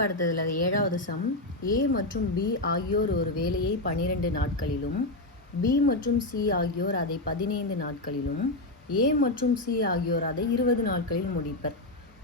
இப்போ அடுத்ததில் 7வது சம். ஏ மற்றும் பி ஆகியோர் ஒரு வேலையை 12 நாட்களிலும், பி மற்றும் சி ஆகியோர் அதை 15 நாட்களிலும், ஏ மற்றும் சி ஆகியோர் அதை 20 நாட்களில் முடிப்பர்.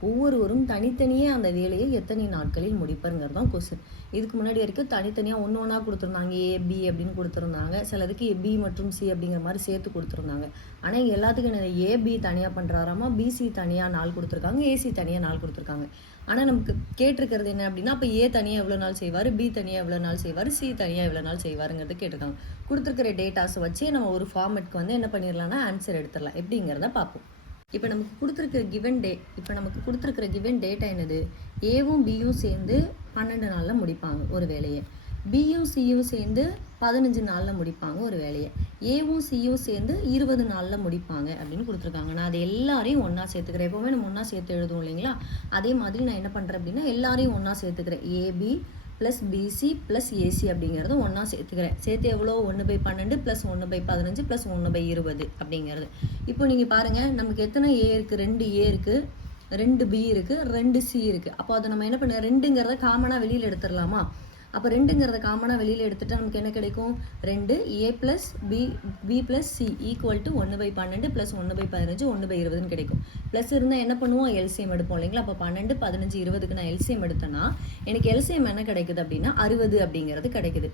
ஒவ்வொருவரும் தனித்தனியே அந்த வேலையை எத்தனை நாட்களில் முடிப்பருங்கிறது தான் கொஸ்டின். இதுக்கு முன்னாடி வரைக்கும் தனித்தனியாக ஒன்று ஒன்றா கொடுத்துருந்தாங்க. ஏ பி அப்படின்னு கொடுத்துருந்தாங்க. சிலதுக்கு பி மற்றும் சி அப்படிங்கிற மாதிரி சேர்த்து கொடுத்துருந்தாங்க. ஆனால் எல்லாத்துக்கும் என்ன, ஏபி தனியாக பண்ணுறாராமா, பிசி தனியாக நாள் கொடுத்துருக்காங்க, ஏசி தனியாக நாள் கொடுத்துருக்காங்க. ஆனால் நமக்கு கேட்டிருக்கிறது என்ன அப்படின்னா, அப்போ ஏ தனியாக எவ்வளோ நாள் செய்வார், பி தனியாக எவ்வளோ நாள் செய்வார், சி தனியாக எவ்வளோ நாள் செய்வாருங்கிறது கேட்டிருக்காங்க. கொடுத்துருக்கிற டேட்டாஸை வச்சு நம்ம ஒரு ஃபார்மெட்க்கு வந்து என்ன பண்ணிடலாம்னா ஆன்சர் எடுத்துடலாம். எப்படிங்கிறத பார்ப்போம். இப்போ நமக்கு கொடுத்துருக்கிற கிவன் டேட்டா என்னது, ஏவும் பியும் சேர்ந்து 12 நாளில் முடிப்பாங்க ஒரு வேலையை, பியும் சியும் சேர்ந்து 15 நாளில் முடிப்பாங்க ஒரு வேலையை, ஏவும் சியும் சேர்ந்து 20 நாளில் முடிப்பாங்க அப்படின்னு கொடுத்துருக்காங்க. நான் அதை எல்லாரையும் ஒன்றா சேர்த்துக்கிறேன். எப்போவுமே நம்ம ஒன்றா சேர்த்து எழுதுவோம் இல்லைங்களா, அதே மாதிரி நான் என்ன பண்ணுறேன் அப்படின்னா எல்லாரையும் ஒன்றா சேர்த்துக்கிறேன். AB plus BC plus AC அப்படிங்கிறது ஒன்றா சேர்த்துக்கிறேன். சேர்த்து எவ்வளோ, 1/12 ப்ளஸ் 1/15 ப்ளஸ் 1/20 அப்படிங்கிறது. இப்போ நீங்கள் பாருங்கள், நமக்கு எத்தனை ஏ இருக்குது, 2 ஏ இருக்குது, 2 பி இருக்குது, 2 சி இருக்குது. அப்போ அதை நம்ம என்ன பண்ண, 2ங்கிறத காமனாக வெளியில் எடுத்துடலாமா? அப்போ 2ங்கிறத காமனாக வெளியில் எடுத்துகிட்டா நமக்கு என்ன கிடைக்கும், 2 A plus B plus C equal to 1/12 plus 1/15 1/20 கிடைக்கும். ப்ளஸ் இருந்தால் என்ன பண்ணுவோம், எல்சிஎம் எடுப்போம் இல்லைங்களா. அப்போ 12 15 20க்கு நான் எல்சிஎம் எடுத்தேன்னா எனக்கு எல்சிஎம் என்ன கிடைக்குது அப்படின்னா 60 அப்படிங்கிறது கிடைக்குது.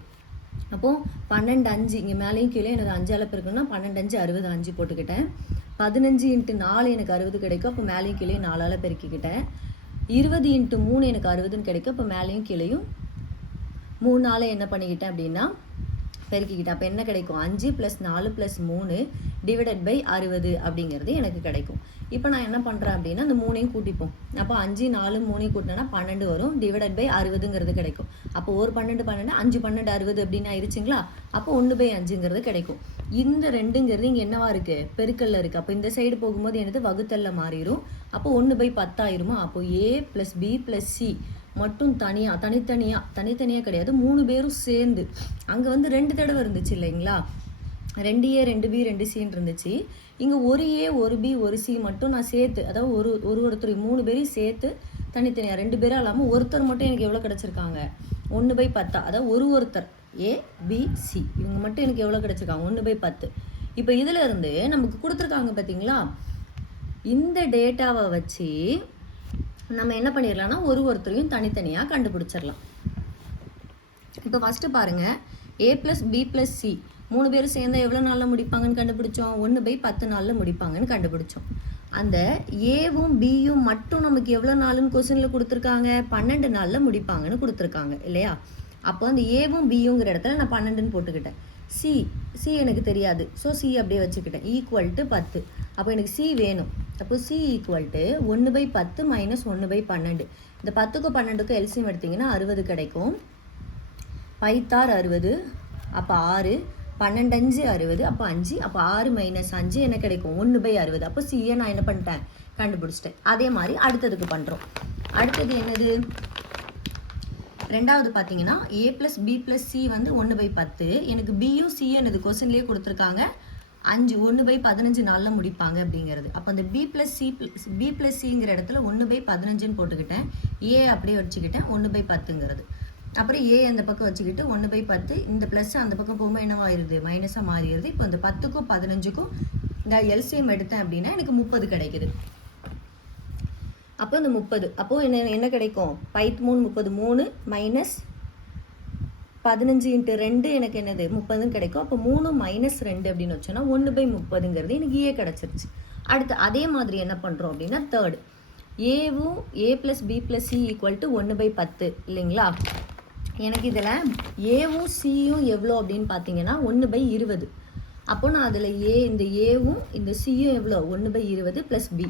அப்போது 12 5 இங்கே மேலேயும் கீழே எனக்கு 5ஆல் இருக்குன்னா 12 5 60 5 போட்டுக்கிட்டேன். 15 × 4 எனக்கு 60 கிடைக்கும். அப்போ மேலேயும் கீழே 4ஆல் பெருக்கிக்கிட்டேன். 20 × 3 எனக்கு 60ன்னு கிடைக்கும். அப்போ மேலேயும் கீழேயும் 3 நாள் என்ன பண்ணிக்கிட்டேன் அப்படின்னா பெருக்கிக்கிட்டேன். அப்போ என்ன கிடைக்கும், 5 + 4 + 3 ÷ 60 அப்படிங்கிறது எனக்கு கிடைக்கும். இப்போ நான் என்ன பண்ணுறேன் அப்படின்னா அந்த 3ஐயும் கூட்டிப்போம். அப்போ 5 4 3ஐயும் கூட்டினா 12 வரும், ÷ 60ங்கிறது கிடைக்கும். அப்போ ஒரு 12 12 5 12 60 அப்படின்னு ஆயிடுச்சுங்களா. அப்போ 1/5ங்கிறது கிடைக்கும். இந்த 2ங்கிறது இங்கே என்னவா இருக்குது, பெருக்கல்ல இருக்குது. அப்போ இந்த சைடு போகும்போது என்னது வகுத்தல்ல மாறிடும். அப்போ 1/10 ஆயிருமா. அப்போ ஏ ப்ளஸ் பி ப்ளஸ் சி மட்டும் தனித்தனியாக கிடையாது, 3 பேரும் சேர்ந்து, அங்கே வந்து 2 தடவை இருந்துச்சு இல்லைங்களா, 2 ஏ 2 பி 2 சின்னு இருந்துச்சு. இங்கே ஒரு ஏ ஒரு பி ஒரு சி மட்டும் நான் சேர்த்து, அதாவது ஒருத்தர் 3 பேரையும் சேர்த்து தனித்தனியாக 2 பேராக இல்லாமல் ஒருத்தர் மட்டும் எனக்கு எவ்வளோ கிடச்சிருக்காங்க, 1/10. அதாவது ஒருத்தர் ஏ பி சி இவங்க மட்டும் எனக்கு எவ்வளோ கிடச்சிருக்காங்க, 1/10. இப்போ இதில் இருந்து நமக்கு கொடுத்துருக்காங்க பார்த்தீங்களா, இந்த டேட்டாவை வச்சு நம்ம என்ன பண்ணிடலாம்னா ஒருத்தரையும் தனித்தனியாக கண்டுபிடிச்சிடலாம். இப்போ ஃபஸ்ட்டு பாருங்கள், ஏ ப்ளஸ் பி ப்ளஸ் சி 3 பேரும் சேர்ந்தால் எவ்வளோ நாளில் முடிப்பாங்கன்னு கண்டுபிடிச்சோம், 1/10 நாளில் முடிப்பாங்கன்னு கண்டுபிடிச்சோம். அந்த ஏவும் பியும் மட்டும் நமக்கு எவ்வளோ நாளுன்னு கொஸ்டினில் கொடுத்துருக்காங்க, 12 நாளில் முடிப்பாங்கன்னு கொடுத்துருக்காங்க இல்லையா. அப்போ அந்த ஏவும் பியுங்கிற இடத்துல நான் 12ன்னு போட்டுக்கிட்டேன். சி எனக்கு தெரியாது, ஸோ சி அப்படியே வச்சுக்கிட்டேன், ஈக்குவல் டு 10. அப்போ எனக்கு சி வேணும். அப்போ சி ஈக்குவல் டு 1/10 - 1/12. இந்த 10க்கும் 12க்கும் எல்சியம் எடுத்திங்கன்னா 60 கிடைக்கும். 5 60, அப்போ 6, 12 5 60, அப்போ 5, அப்போ 6 - 5 என்ன கிடைக்கும், 1/60. அப்போ சியை நான் என்ன பண்ணிட்டேன், கண்டுபிடிச்சிட்டேன். அதே மாதிரி அடுத்ததுக்கு பண்ணுறோம். அடுத்தது என்னது, ரெண்டாவது பார்த்தீங்கன்னா ஏ ப்ளஸ் பி ப்ளஸ் சி வந்து 1/10. எனக்கு பியும் சியும் எனது கொஸ்டின்லேயே கொடுத்துருக்காங்க 5 1/15 நாளில் முடிப்பாங்க அப்படிங்கிறது. அப்போ அந்த பி ப்ளஸ் சிங்கிற இடத்துல 1/15ன்னு போட்டுக்கிட்டேன், ஏ அப்படியே வச்சுக்கிட்டேன் 1/10ங்கிறது. அப்புறம் ஏ அந்த பக்கம் வச்சுக்கிட்டு 1/10, இந்த ப்ளஸ் அந்த பக்கம் போகும்போது என்னவாயிருது, மைனஸாக மாறிடுது. இப்போ இந்த 10க்கும் 15க்கும் இந்த எல்சிஎம் எடுத்தேன் அப்படின்னா எனக்கு 30 கிடைக்குது. அப்போ இந்த 30, அப்போது என்ன கிடைக்கும், 3 30 3 மைனஸ் 15 × 2 எனக்கு என்னது 30ன்னு கிடைக்கும். அப்போ 3 - 2 அப்படின்னு வச்சோன்னா 1/30ங்கிறது எனக்கு ஏ கிடச்சிருச்சு. அடுத்து அதே மாதிரி என்ன பண்ணுறோம் அப்படின்னா தேர்டு, ஏவும் A plus B plus C equal to 1/10 இல்லைங்களா. எனக்கு இதில் ஏவும் சியும் எவ்வளோ அப்படின்னு பார்த்தீங்கன்னா 1/20. அப்போ நான் அதில் இந்த ஏவும் இந்த சியும் எவ்வளோ, 1/20 ப்ளஸ் பி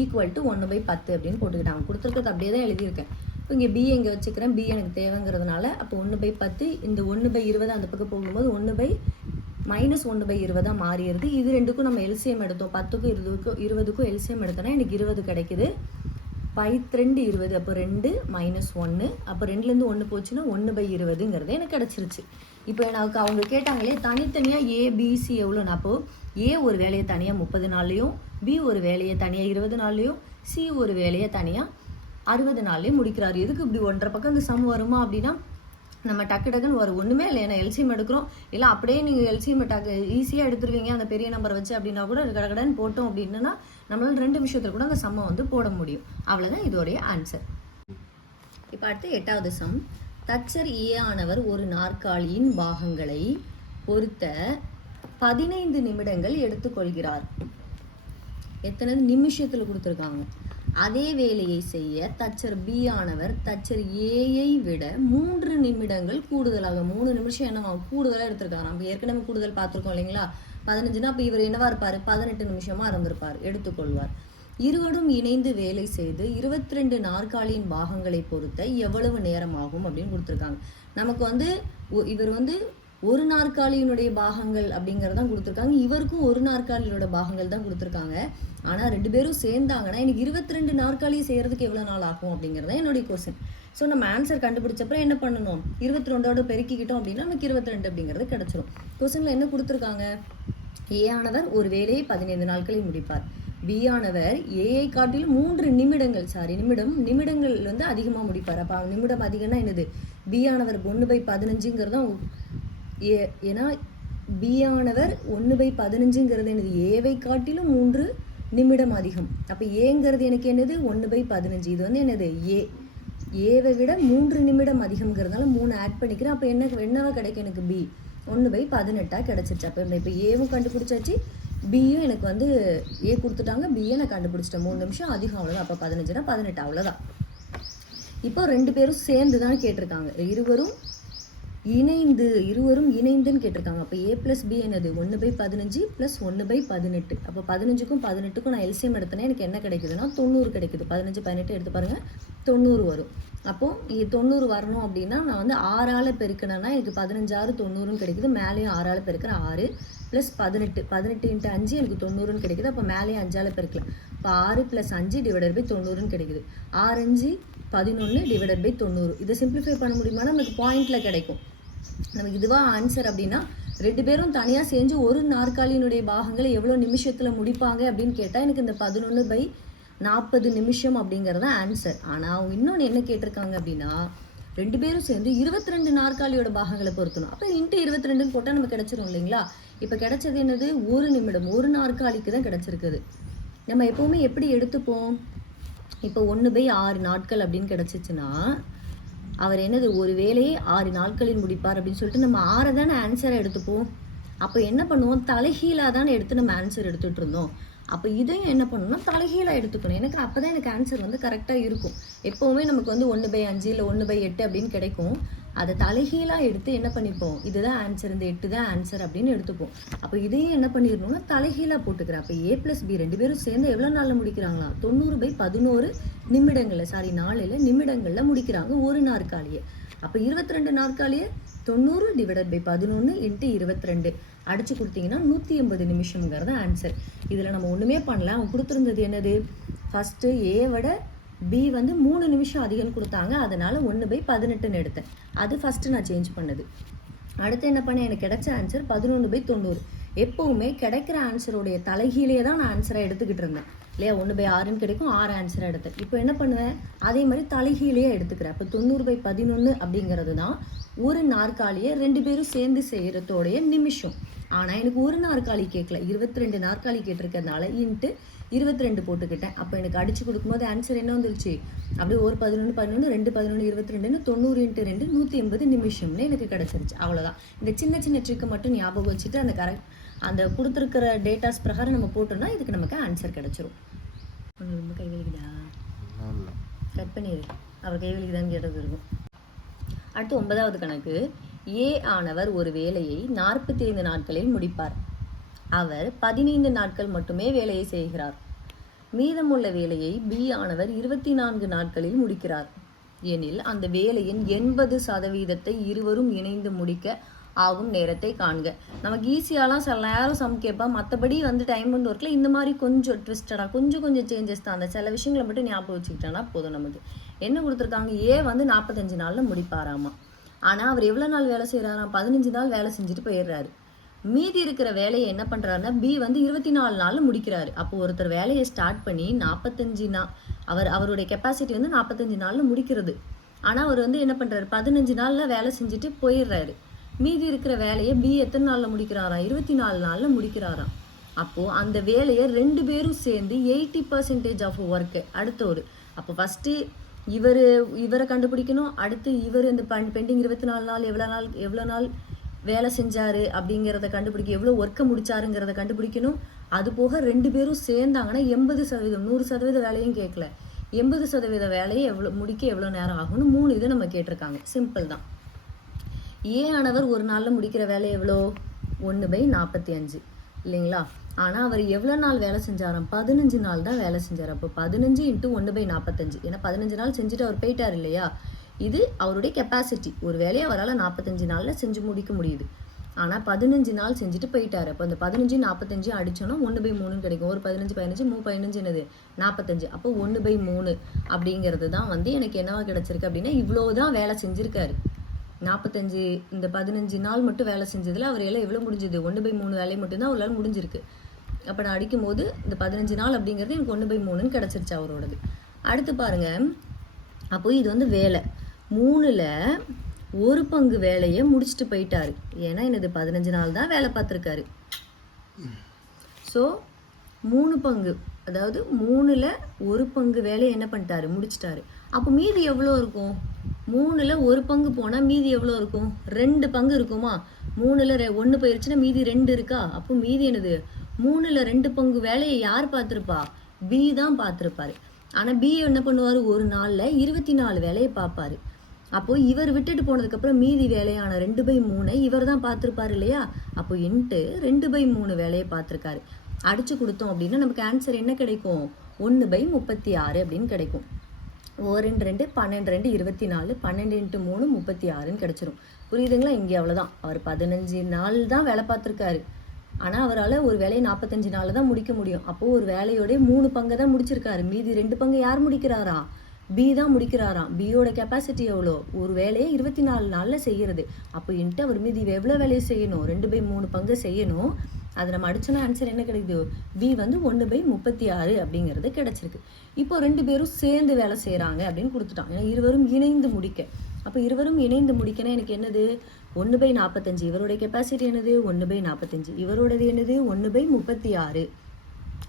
ஈக்குவல் டு 1/10 அப்படின்னு போட்டுக்கிட்டாங்க. கொடுத்துருக்கிறது அப்படியே தான் எழுதியிருக்கேன். இப்போ இங்கே பி எங்கே வச்சுக்கிறேன், பி எனக்கு தேவைங்கிறதுனால. அப்போ 1/10, இந்த 1/20 அந்த பக்கம் போகும்போது -1/20 மாறிடுது. இது ரெண்டுக்கும் நம்ம எல்சிஎம் எடுத்தோம், 10க்கும் 20க்கும் எல்சிஎம் எடுத்தோன்னா எனக்கு 20 கிடைக்குது. 2 20, அப்போ 2 - 1, அப்போ 2லேருந்து 1 போச்சுன்னா 1/20ங்கிறது எனக்கு கிடச்சிருச்சு. இப்போ எனக்கு அவங்க கேட்டாங்களே தனித்தனியாக ஏபிசி எவ்வளோனா, அப்போது ஏ ஒரு வேலையை தனியாக 30 நாள்லையும், பி ஒரு வேலையை தனியாக 20 நாள்லையும், சி ஒரு வேலையை தனியாக 60 நாள்லயே முடிக்கிறார். எதுக்கு இப்படி 1.5 பக்கம் இந்த சம் வருமா அப்படின்னா நம்ம டக்கு டக்குன்னு வரும், ஒன்றுமே இல்லை, ஏன்னா எல்சிஎம் எடுக்கிறோம், இல்லை அப்படியே நீங்கள் எல்சிஎம் டக்கு ஈஸியாக எடுத்துருவீங்க அந்த பெரிய நம்பரை வச்சு அப்படின்னா கூட கடகடன்னு போட்டோம் அப்படின்னா நம்மளால 2 நிமிஷத்தில் கூட அந்த சம்மை வந்து போட முடியும். அவ்வளோதான் இதோடைய ஆன்சர். இப்போ அடுத்து 8வது சம். தச்சர் ஏ ஆனவர் ஒரு நாற்காலியின் பாகங்களை பொருத்த 15 நிமிடங்கள் எடுத்துக்கொள்கிறார். எத்தனை நிமிஷத்தில் கொடுத்துருக்காங்க. அதே வேலையை செய்ய தச்சர் பி ஆனவர் தச்சர் ஏயை விட 3 நிமிடங்கள் கூடுதலாக, 3 நிமிஷம் என்னவா கூடுதலாக எடுத்திருக்காங்க. நம்ம ஏற்கனவே கூடுதல் பார்த்துருக்கோம் இல்லைங்களா, 15னா அப்போ இவர் என்னவா இருப்பார், 18 நிமிஷமா இருந்திருப்பார், எடுத்துக்கொள்வார். இருவரும் இணைந்து வேலை செய்து 22 நாற்காலியின் பாகங்களை பொறுத்த எவ்வளவு நேரம் ஆகும் அப்படின்னு கொடுத்துருக்காங்க. நமக்கு வந்து இவர் வந்து ஒரு நாற்காலியினுடைய பாகங்கள் அப்படிங்கிறதான் கொடுத்துருக்காங்க, இவருக்கும் ஒரு நாற்காலியோட பாகங்கள் தான் கொடுத்துருக்காங்க. ஆனால் 2 பேரும் சேர்ந்தாங்கன்னா எனக்கு 22 நாற்காலியை செய்கிறதுக்கு எவ்வளோ நாள் ஆகும் அப்படிங்கிறது தான் என்னுடைய கொஸ்டின். ஸோ நம்ம ஆன்சர் கண்டுபிடிச்சப்பறம் என்ன பண்ணணும், 22ஓட பெருக்கிக்கிட்டோம் அப்படின்னா நமக்கு 22 அப்படிங்கிறது கிடச்சிரும். கொஸ்டினில் என்ன கொடுத்துருக்காங்க, ஏ ஆனவர் ஒரு வேலையை 15 நாட்களில் முடிப்பார். பி ஆனவர் ஏஐ காட்டிலும் 3 நிமிடங்கள் நிமிடங்கள் வந்து அதிகமாக முடிப்பார். அப்போ நிமிடம் அதிகம்னா என்னது, பி ஆனவர் 1/15ங்கிறதும் ஏன்னா பி ஆனவர் 1/15ங்கிறது என்னது, ஏவை காட்டிலும் 3 நிமிடம் அதிகம். அப்போ ஏங்கிறது எனக்கு என்னது 1/15, இது வந்து என்னது ஏவை விட 3 நிமிடம் அதிகம்ங்கிறதுனால 3 ஆட் பண்ணிக்கிறேன். அப்போ என்னவா கிடைக்கும் எனக்கு பி 1/18 கிடைச்சிருச்சு. அப்போ இப்போ ஏவும் கண்டுபிடிச்சாச்சு, பியும் எனக்கு வந்து ஏ கொடுத்துட்டாங்க, பியை நான் கண்டுபிடிச்சிட்டேன். 3 நிமிஷம் அதிகம், அவ்வளோதான். அப்போ 15னா 18, அவ்வளோதான். இப்போ 2 பேரும் சேர்ந்து தான் கேட்டிருக்காங்க, இருவரும் இணைந்துன்னு கேட்டிருக்காங்க. அப்போ ஏ ப்ளஸ் பி என்னது 1/15 + 1/18. அப்போ 15க்கும் 18க்கும் நான் எல்சிஎம் எடுத்தேன்னா எனக்கு என்ன கிடைக்குதுன்னா 90 கிடைக்குது. 15 18 எடுத்து பாருங்கள், 90 வரும். அப்போது 90 வரணும் அப்படின்னா நான் வந்து 6ஆல் பெருக்கினேன்னா எனக்கு 15 6 90ன்னு கிடைக்குது. மேலேயும் 6ஆல் பெருக்கிறேன், 6 + 18 18 × 5 எனக்கு 90ன்னு கிடைக்குது. அப்போ மேலேயும் 5ஆல் பெருக்கலாம். இப்போ 6 + 5 / 90ன்னு கிடைக்குது. 6 5 11 / 90. இதை சிம்பிளிஃபை பண்ண முடியுமானா நமக்கு பாயிண்டில் கிடைக்கும். நமக்கு இதுவா ஆன்சர் அப்படின்னா 2 பேரும் தனியாக செஞ்சு ஒரு நாற்காலியினுடைய பாகங்களை எவ்வளோ நிமிஷத்தில் முடிப்பாங்க அப்படின்னு கேட்டால் எனக்கு இந்த 11/40 நிமிஷம் அப்படிங்கிறது ஆன்சர். ஆனால் அவங்க இன்னொன்று என்ன கேட்டிருக்காங்க அப்படின்னா 2 பேரும் சேர்ந்து 22 நாற்காலியோட பாகங்களை பொருத்தணும். அப்போ × 22ன்னு போட்டால் நமக்கு கிடைச்சிரும் இல்லைங்களா. இப்போ கிடைச்சது என்னது, 1 நிமிடம், ஒரு நாற்காலிக்கு தான் கிடைச்சிருக்குது. நம்ம எப்போவுமே எப்படி எடுத்துப்போம், இப்போ 1/6 நாட்கள் அப்படின்னு கிடச்சிச்சுன்னா அவர் என்னது ஒரு வேலையை 6 நாட்களில் முடிப்பார் அப்படின்னு சொல்லிட்டு நம்ம 6 தானே ஆன்சரை எடுத்துப்போம். அப்போ என்ன பண்ணுவோம், தலைகீழாக தானே எடுத்து நம்ம ஆன்சர் எடுத்துகிட்டு இருந்தோம். அப்போ இதையும் என்ன பண்ணணும்னா தலைகீழாக எடுத்துக்கணும். எனக்கு அப்போ தான் எனக்கு ஆன்சர் வந்து கரெக்டாக இருக்கும். எப்போவுமே நமக்கு வந்து 1/5 இல்லை 1/8 அப்படின்னு கிடைக்கும். அதை தலைகீழாக எடுத்து என்ன பண்ணிப்போம், இதுதான் ஆன்சர், இந்த 8 தான் ஆன்சர் அப்படின்னு எடுத்துப்போம். அப்போ இதையும் என்ன பண்ணிடணும்னா தலைகீழாக போட்டுக்கிறேன். அப்போ ஏ ப்ளஸ் பி 2 பேரும் சேர்ந்து எவ்வளோ நாளில் முடிக்கிறாங்களா, 90/11 நிமிடங்களில் நிமிடங்களில் முடிக்கிறாங்க ஒரு நாற்காலியை. அப்போ 22 நாற்காலியை 90 / 11 × 22 அடிச்சு கொடுத்தீங்கன்னா 180 நிமிஷம்ங்கிறது ஆன்சர். இதில் நம்ம ஒன்றுமே பண்ணல, அவங்க கொடுத்துருந்தது என்னது, ஃபஸ்ட்டு ஏ விட பி வந்து 3 நிமிஷம் அதிகம் கொடுத்தாங்க, அதனால் 1/18ன்னு எடுத்தேன். அது ஃபஸ்ட்டு நான் சேஞ்ச் பண்ணது. அடுத்து என்ன பண்ணேன், எனக்கு கிடைச்ச ஆன்சர் 11/90. எப்போவுமே கிடைக்கிற ஆன்சருடைய தலைகீழே தான் நான் ஆன்சரை எடுத்துக்கிட்டு இருந்தேன் இல்லையா. 1/6ன்னு கிடைக்கும், 6 ஆன்சரை எடுத்தேன். இப்போ என்ன பண்ணுவேன், அதே மாதிரி தலைகீழே எடுத்துக்கிறேன். அப்போ 90/11 அப்படிங்கிறது தான் ஒரு நாற்காலியை 2 பேரும் சேர்ந்து செய்கிறதோடைய நிமிஷம். ஆனால் எனக்கு ஒரு நாற்காலி கேட்கல, 22 நாற்காலி கேட்டிருக்கிறதுனால × 22 போட்டுக்கிட்டேன். அப்போ எனக்கு அடித்து கொடுக்கும்போது ஆன்சர் என்ன வந்துருச்சு, அப்படியே ஒரு 11 11 2 11 22ன்னு 90 × 2 180 நிமிஷம்னு எனக்கு கிடச்சிருச்சு. அவ்வளோதான். இந்த சின்ன சின்ன ட்ரிக்கை மட்டும் ஞாபகம் வச்சுட்டு அந்த கொடுத்துருக்கிற டேட்டாஸ் பிரகாரம் நம்ம போட்டோம்னா இதுக்கு நமக்கு ஆன்சர் கிடச்சிரும். ரொம்ப கை வலிக்குதா, கட் பண்ணிடு, அவர் கை வலிக்குதான்னு கேட்டது இருக்கும். அடுத்து 9வது கணக்கு. ஏ ஆனவர் ஒரு வேலையை 45 நாட்களில் முடிப்பார். அவர் 15 நாட்கள் மட்டுமே வேலையை செய்கிறார். மீதமுள்ள வேலையை பி ஆனவர் 24 நாட்களில் முடிக்கிறார் எனில் அந்த வேலையின் 80% இருவரும் இணைந்து முடிக்க ஆகும் நேரத்தை காண்க. நமக்கு ஈஸியாலாம் சில நேரம் சம் கேட்பா, மற்றபடி வந்து டைம் வந்து ஒர்க்கில் இந்த மாதிரி கொஞ்சம் ட்விஸ்டடாக கொஞ்சம் சேஞ்சஸ் தான். அந்த சில விஷயங்களை மட்டும் ஞாபகம் வச்சுக்கிட்டோன்னா போதும். நமக்கு என்ன கொடுத்துருக்காங்க, ஏ வந்து 45 நாளில் முடிப்பாராமா. ஆனால் அவர் எவ்வளோ நாள் வேலை செய்கிறாராம், 15 நாள் வேலை செஞ்சுட்டு போயிடுறாரு. மீதி இருக்கிற வேலையை என்ன பண்ணுறாருன்னா பி வந்து 24 நாளில் முடிக்கிறாரு. அப்போ ஒருத்தர் வேலையை ஸ்டார்ட் பண்ணி 45 நாள் அவருடைய கெப்பாசிட்டி வந்து 45 நாளில் முடிக்கிறது. ஆனால் அவர் வந்து என்ன பண்ணுறாரு 15 நாளில் வேலை செஞ்சுட்டு போயிடுறாரு. மீதி இருக்கிற வேலையை பி எத்தனை நாளில் முடிக்கிறாராம் 24 நாளில் முடிக்கிறாராம். அப்போது அந்த வேலையை 2 பேரும் சேர்ந்து 80% ஆஃப் ஒர்க்கு அடுத்த அப்போ ஃபஸ்ட்டு இவரை கண்டுபிடிக்கணும். அடுத்து இவர் இந்த பெண்டிங் 24 நாள் எவ்வளோ நாள் வேலை செஞ்சார் அப்படிங்கிறத கண்டுபிடிக்க, எவ்வளோ ஒர்க்கை முடிச்சாருங்கிறத கண்டுபிடிக்கணும். அது போக 2 பேரும் சேர்ந்தாங்கன்னா 80%, 100% வேலையும் கேட்கல, 80% வேலையை முடிக்க எவ்வளோ நேரம் ஆகும்னு 3 இது நம்ம கேட்டிருக்காங்க. சிம்பிள் தான். ஏ ஆனவர் ஒரு நாளில் முடிக்கிற வேலை எவ்வளோ 1/45 இல்லைங்களா? ஆனால் அவர் எவ்வளோ நாள் வேலை செஞ்சாராம் 15 நாள் தான் வேலை செஞ்சார். அப்போ 15 × 1/45, ஏன்னா 15 நாள் செஞ்சுட்டு அவர் போயிட்டார் இல்லையா? இது அவருடைய கெப்பாசிட்டி. ஒரு வேலையை அவரால் 45 நாளில் செஞ்சு முடிக்க முடியுது. ஆனால் 15 நாள் செஞ்சுட்டு போயிட்டார். அப்போ அந்த 15 45 அடித்தோன்னா 1/3 கிடைக்கும். ஒரு 15 15 15 என்னது 45. அப்போ 1/3 அப்படிங்கிறது தான் வந்து எனக்கு என்னவா கிடச்சிருக்கு அப்படின்னா இவ்வளோ தான் வேலை செஞ்சுருக்காரு. 45 இந்த 15 நாள் மட்டும் வேலை செஞ்சதில் அவர் எல்லாம் எவ்வளோ முடிஞ்சுது 1/3 வேலையை மட்டும்தான் அவரால் முடிஞ்சிருக்கு. அப்போ நான் அடிக்கும் போது இந்த 15 நாள் அப்படிங்கிறது எனக்கு 1/3 கிடச்சிருச்சு அவரோடது. அடுத்து பாருங்கள், அப்போ இது வந்து வேலை 3ல் 1 பங்கு வேலையை முடிச்சுட்டு போயிட்டாரு. ஏன்னா என்னது 15 நாள் தான் வேலை பார்த்துருக்காரு. ஸோ 3 பங்கு, அதாவது 3ல் 1 பங்கு வேலையை என்ன பண்ணிட்டாரு முடிச்சிட்டாரு. அப்போ மீதி எவ்வளோ இருக்கும் 3ல் 1 பங்கு போனால் மீதி எவ்வளோ இருக்கும் 2 பங்கு இருக்குமா? 3ல் 1 போயிடுச்சுன்னா மீதி 2 இருக்கா? அப்போ மீதி என்னது 3ல் 2 பங்கு வேலையை யார் பார்த்துருப்பா? பி தான் பார்த்துருப்பாரு. ஆனால் பி என்ன பண்ணுவார் ஒரு நாளில் 24 வேலையை பார்ப்பார். அப்போது இவர் விட்டுட்டு போனதுக்கப்புறம் மீதி வேலையான 2/3 இவர் தான் பார்த்துருப்பார் இல்லையா? அப்போ இன்ட்டு 2/3 வேலையை பார்த்துருக்காரு. அடித்து கொடுத்தோம் அப்படின்னா நமக்கு ஆன்சர் என்ன கிடைக்கும் 1/36 அப்படின்னு கிடைக்கும். 1 × 2 12 2 24 12 × 3 36ன்னு கிடச்சிரும். புரியுதுங்களா? இங்கே அவ்வளோதான். அவர் 15 நாள் தான் வேலை பார்த்துருக்காரு. ஆனால் அவரால் ஒரு வேலையை 45 நாளில் தான் முடிக்க முடியும். அப்போது ஒரு வேலையோடைய 3 பங்கை தான் முடிச்சிருக்காரு. மீதி 2 பங்கு யார் முடிக்கிறாரா? பி தான் முடிக்கிறாராம். பியோட கெப்பாசிட்டி எவ்வளோ? ஒரு வேலையை 24 நாளில் செய்கிறது. அப்போ இன்ட்டு அவர் மீதி எவ்வளோ வேலையை செய்யணும் 2/3 பங்கு செய்யணும். அதை நம்ம அடிச்சோன்னா ஆன்சர் என்ன கிடைக்குது பி வந்து 1/36 அப்படிங்கிறது கிடச்சிருக்கு. இப்போ 2 பேரும் சேர்ந்து வேலை செய்கிறாங்க அப்படின்னு கொடுத்துட்டான். ஏன்னா இருவரும் இணைந்து முடிக்க. அப்போ இருவரும் இணைந்து முடிக்கனா எனக்கு என்னது 1/45. இவருடைய கெப்பாசிட்டி என்னது 1/45. இவரோடது என்னது 1/36.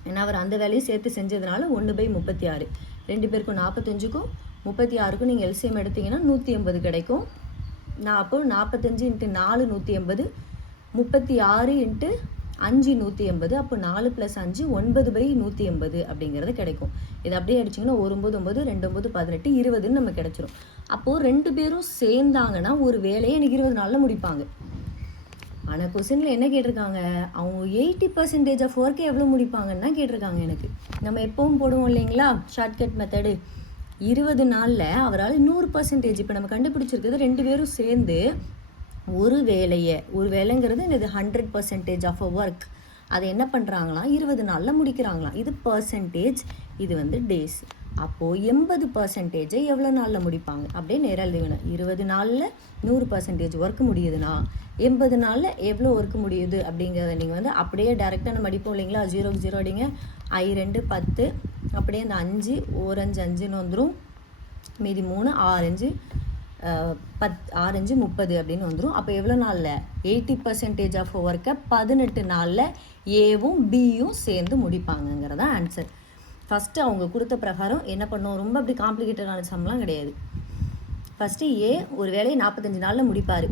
ஏன்னா அவர் அந்த வேலையை சேர்த்து செஞ்சதுனால 1/36. 2 பேருக்கும் 45க்கும் 36க்கும் நீங்கள் எல்சிஎம் எடுத்தீங்கன்னா 180 கிடைக்கும். நான் அப்போ 45 × 4 180, 36 × 5 180. அப்போ 4 + 5 9/180 அப்படிங்கிறது கிடைக்கும். இது அப்படியே அடிச்சிங்கன்னா 1 9 9 2 9 18 20ன்னு நம்ம கிடச்சிரும். அப்போது 2 பேரும் சேர்ந்தாங்கன்னா ஒரு வேலையை எனக்கு 20 நாளில் முடிப்பாங்க. ஆனால் கொஸ்டினில் என்ன கேட்டிருக்காங்க அவங்க 80% ஆஃப் ஒர்க்கை எவ்வளோ முடிப்பாங்கன்னு தான் கேட்டிருக்காங்க எனக்கு. நம்ம எப்பவும் போடுவோம் இல்லைங்களா ஷார்ட்கட் மெத்தடு. 20 நாளில் அவரால் 100%. இப்போ நம்ம கண்டுபிடிச்சிருக்கிறது 2 பேரும் சேர்ந்து ஒரு வேலைங்கிறது இது 100% ஆஃப் அ ஒர்க். அதை என்ன பண்ணுறாங்களாம் 20 நாளில் முடிக்கிறாங்களாம். இது பர்சன்டேஜ், இது வந்து டேஸ். அப்போது 80% எவ்வளோ நாளில் முடிப்பாங்க அப்படியே நேராக எழுதுவேன். 20 நாளில் 100% ஒர்க் முடியுதுன்னா 80 நாளில் எவ்வளோ ஒர்க் முடியுது அப்படிங்கிறத நீங்கள் வந்து அப்படியே டேரெக்டாக நம்ம அடிப்போம் இல்லைங்களா 0க்கு 0 அடிங்க. I2 10, அப்படியே அந்த 5 1 5 5ன்னு வந்துடும். மீதி 3 6 5 30 அப்படின்னு வந்துடும். அப்போ எவ்வளோ நாளில் 80% ஆஃப் ஒர்க்கை 18 நாளில் ஏவும் பியும் சேர்ந்து முடிப்பாங்கங்கிறத ஆன்சர். ஃபஸ்ட்டு அவங்க கொடுத்த பிரகாரம் என்ன பண்ணோம், ரொம்ப அப்படி காம்ப்ளிகேட்டடான சம்லாம் கிடையாது. ஃபஸ்ட்டு ஏ ஒரு வேலையை 45 நாளில் முடிப்பார்.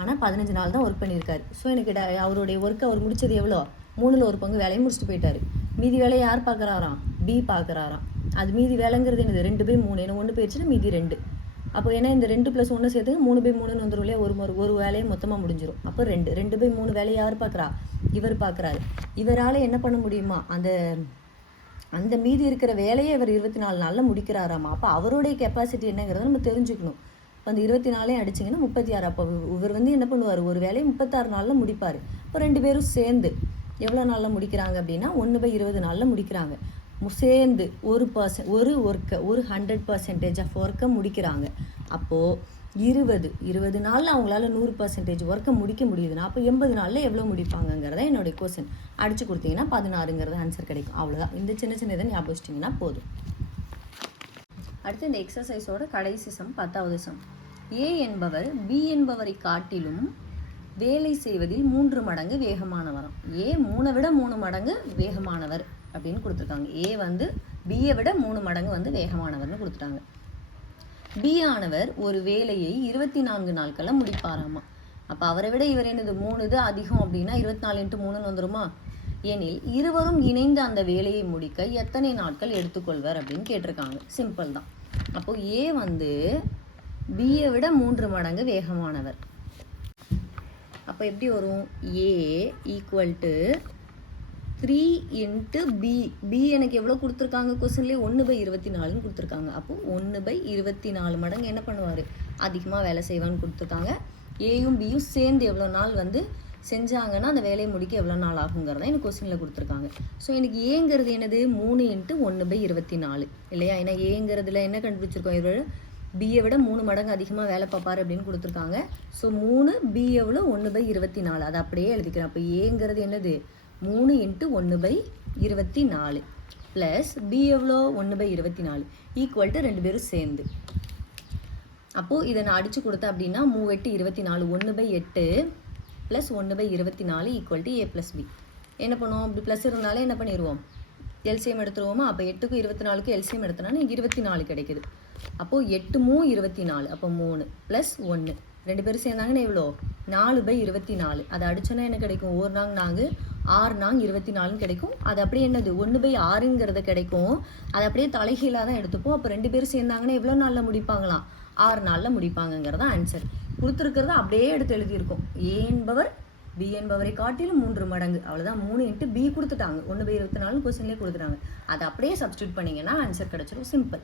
ஆனால் 15 நாள் தான் ஒர்க் பண்ணியிருக்காரு. ஸோ எனக்கு அவருடைய ஒர்க்கு அவர் முடித்தது எவ்வளோ 3ல் 1 பங்கு வேலையை முடிச்சுட்டு போயிட்டார். மீதி வேலையை யார் பார்க்குறாராம் பி பார்க்குறாராம். அது மீதி வேலைங்கிறது என்னது 2/3. ஏன்னா 1 போயிடுச்சுன்னா மீதி 2. அப்போ ஏன்னா இந்த 2 + 1 சேர்த்து 3/3ன்னு வந்துடும் இல்லையா? ஒரு வேலையை மொத்தமாக முடிஞ்சிடும். அப்போ 2/3 வேலையை யார் பார்க்குறா இவர் பார்க்குறாரு. இவரால் என்ன பண்ண முடியுமா அந்த மீதி இருக்கிற வேலையை இவர் 24 நாளில் முடிக்கிறாராமா. அப்போ அவருடைய கெப்பாசிட்டி என்னங்கிறத நம்ம தெரிஞ்சுக்கணும். இப்போ அந்த 24 அடிச்சிங்கன்னா 36. அப்போ இவர் வந்து என்ன பண்ணுவார் ஒரு வேலையை 36 நாளில் முடிப்பார். இப்போ 2 பேரும் சேர்ந்து எவ்வளோ நாளில் முடிக்கிறாங்க அப்படின்னா 1/20 நாளில் முடிக்கிறாங்க. சேர்ந்து ஒரு ஒர்க்கை 100% ஆஃப் ஒர்க்கை முடிக்கிறாங்க. அப்போது 20 நாளில் அவங்களால 100% ஒர்க்கை முடிக்க முடியுதுன்னா அப்போ 80 நாளில் எவ்வளோ முடிப்பாங்கங்கிறத என்னுடைய கொஸ்டின். அடித்து கொடுத்தீங்கன்னா 16ங்கிறது ஆன்சர் கிடைக்கும். அவ்வளோதான். இந்த சின்ன சின்ன இதை ஞாபகம் வச்சிட்டிங்கன்னா போதும். அடுத்து இந்த எக்ஸசைஸோட கடைசி சம் 10வது சம். ஏ என்பவர் பி என்பவரை காட்டிலும் வேலை செய்வதில் 3 மடங்கு வேகமானவராம். ஏ 3 விட 3 மடங்கு வேகமானவர் அப்படின்னு கொடுத்துருக்காங்க. ஏ வந்து பியை விட 3 மடங்கு வந்து வேகமானவர்னு கொடுத்துட்டாங்க. பி ஆனவர் ஒரு வேலையை 24 நாட்களில் முடிப்பாராமா. அப்போ அவரை விட இவர் என்னது 3 இது அதிகம் அப்படின்னா 24 × 3 வந்துருமா? எனில் இருவரும் இணைந்து அந்த வேலையை முடிக்க எத்தனை நாட்கள் எடுத்துக்கொள்வர் அப்படின்னு கேட்டிருக்காங்க. சிம்பிள் தான். அப்போ ஏ வந்து பியை விட 3 மடங்கு வேகமானவர். அப்போ எப்படி வரும்? ஏ ஈக்குவல் டு 3 × பி. பி எனக்கு எவ்வளோ கொடுத்துருக்காங்க? கொஸ்டின்லேயே 1/24ன்னு கொடுத்துருக்காங்க. அப்போ 1/24 மடங்கு என்ன பண்ணுவார்? அதிகமாக வேலை செய்வான்னு கொடுத்துருக்காங்க. ஏயும் பியும் சேர்ந்து எவ்வளோ நாள் வந்து செஞ்சாங்கன்னா அந்த வேலையை முடிக்க எவ்வளோ நாள் ஆகுங்கிறத எனக்கு கொஸ்டினில் கொடுத்துருக்காங்க. ஸோ எனக்கு ஏங்கிறது என்னது? 3 × 1/24 இல்லையா? ஏன்னா ஏங்கிறதுல என்ன கண்டுபிடிச்சிருக்கோம்? இவர் பியை விட 3 மடங்கு அதிகமாக வேலை பார்ப்பார் அப்படின்னு கொடுத்துருக்காங்க. ஸோ 3 பி எவ்வளோ? 1/24. அதை அப்படியே எழுதிக்கிறேன். அப்போ ஏங்கிறது என்னது? 3 × 1/24 ப்ளஸ் பி எவ்வளோ? 1/24 ஈக்குவல் டு 2 பேரும் சேர்ந்து. அப்போது இதை நான் அடித்து கொடுத்தேன் அப்படின்னா 3 8 24 1/8 plus 1/24 equal to a plus b. என்ன பண்ணுவோம்? இப்படி ப்ளஸ் இருந்தாலே என்ன பண்ணிடுவோம்? எல்சிஎம் எடுத்துருவோமா? அப்போ 8க்கும் 24க்கும் எல்சிஎம் எடுத்தோன்னா 24 கிடைக்குது. அப்போது 8 3 24. அப்போ 3 ப்ளஸ் 1 2 பேரும் சேர்ந்தாங்கன்னா எவ்வளோ? 4/24. அதை அடிச்சோன்னா என்ன கிடைக்கும்? 1 நாங் 4 6 நாங் 24ன்னு கிடைக்கும். அது அப்படியே என்னது? 1/6ங்கிறது கிடைக்கும். அதை அப்படியே தலைகீழாக தான் எடுத்துப்போம். அப்போ 2 பேரும் சேர்ந்தாங்கன்னா எவ்வளோ நாளில் முடிப்பாங்களாம்? 6 நாளில் முடிப்பாங்கங்கிறது ஆன்சர். கொடுத்துருக்கிறத அப்படியே எடுத்து எழுதியிருக்கோம். ஏ என்பவர் பி என்பவரை காட்டிலும் 3 மடங்கு. அவ்வளோதான். 3 × பி கொடுத்துட்டாங்க. 1/24 கொஸ்டின்லேயே கொடுத்துட்டாங்க. அதை அப்படியே சப்ஸ்டியூட் பண்ணிங்கன்னா ஆன்சர் கிடச்சிடும். சிம்பிள்.